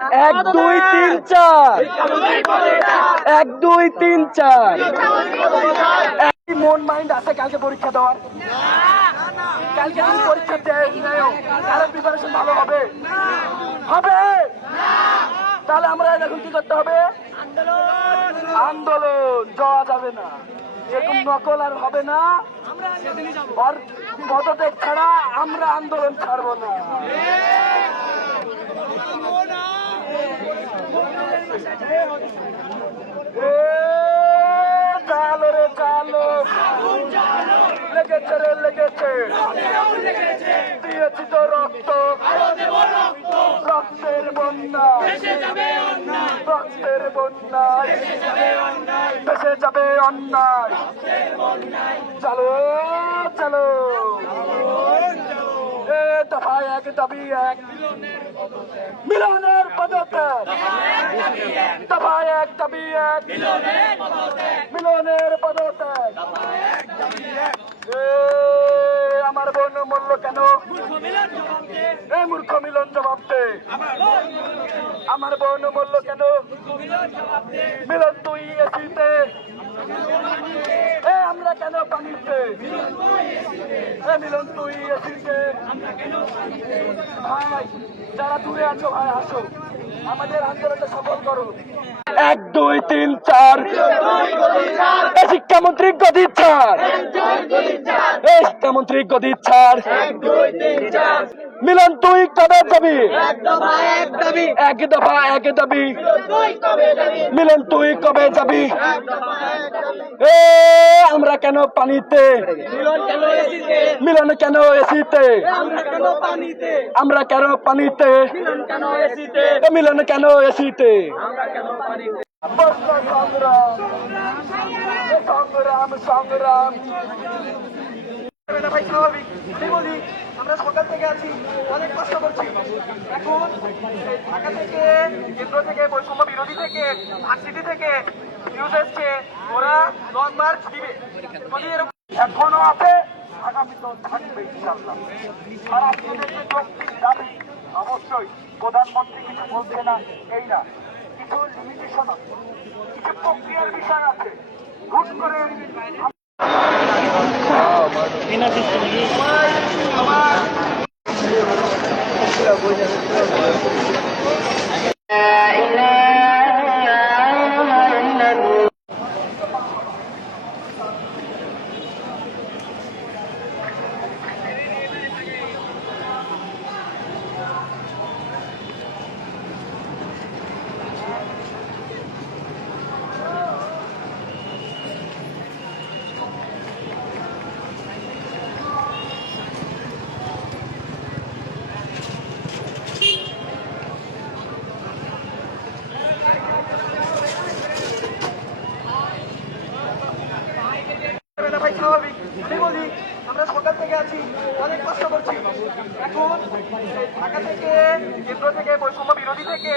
এক দুই তিন চার, এক দুই তিন চার। মন মাইন্ড আছে কালকে পরীক্ষা দেওয়ার? কালকে যদি পরীক্ষা দেয় তাহলে প্রিপারেশন ভালো হবে হবে তাহলে আমরা এখন কি করতে হবে? আন্দোলন। যাওয়া যাবে না, এরকম নকল আর হবে না। পদত্যাগ ছাড়া আমরা আন্দোলন ছাড়বো না। চালো রে চালো, লেগেছে রে লেগেছে, দিয়েছি তো রক্ত, রক্তের বন্যা, রক্তের বন্যায় ভেসে যাবে অন্যায়। চলো চলো, দফা এক দাবি এক, মিলনের পদত্যাগ। দফা এক দাবি এক, মিলনের পদত্যাগ। আমার বোন মূল্য কেন? এই মূর্খ মিলন জবাব দে। আমার বোন মূল্য কেন? মিলন তুই এসিতে, আমরা কেন পানিতে? মিলন তুই এসিতে। ভাই যারা দূরে আছো ভাই আসো, আমাদের আন্দোলনটা সফল করো। এক দুই তিন চার, শিক্ষামন্ত্রী গদি ছাড়, শিক্ষামন্ত্রী গদি ছাড়। মিলন তুই কবে যাবি? এক দফা এক দাবি, মিলন তুই কবে যাবি? আমরা কেন পানিতে? মিলন কেন এসিতে? আমরা কেন পানিতে? মিলন কেন এসিতে? সংগ্রাম সংগ্রাম ভাই স্বাভাবিক বলি। আমরা সকাল থেকে আছি, অনেক কষ্ট করছি। এখন ঢাকা থেকে, কেন্দ্র থেকে, বৈষম্য বিরোধী থেকে, ভার্সিটি থেকে নিউজ এসছে ওরা লং মার্চ দিবে। এখনো আছে, আগামী তো থাকবে ইনশাল্লাহ। আর আপনাদের যে যৌক্তিক দাবি, অবশ্যই প্রধানমন্ত্রী কিছু বলছে না এই না, কিছু লিমিটেশন আছে, কিছু প্রক্রিয়ার বিষয় আছে। হুট করে ভাই স্বাভাবিক বলি। আমরা সকাল থেকে আছি, অনেক কষ্ট করছি। এখন ঢাকা থেকে, কেন্দ্র থেকে, বৈষম্য বিরোধী থেকে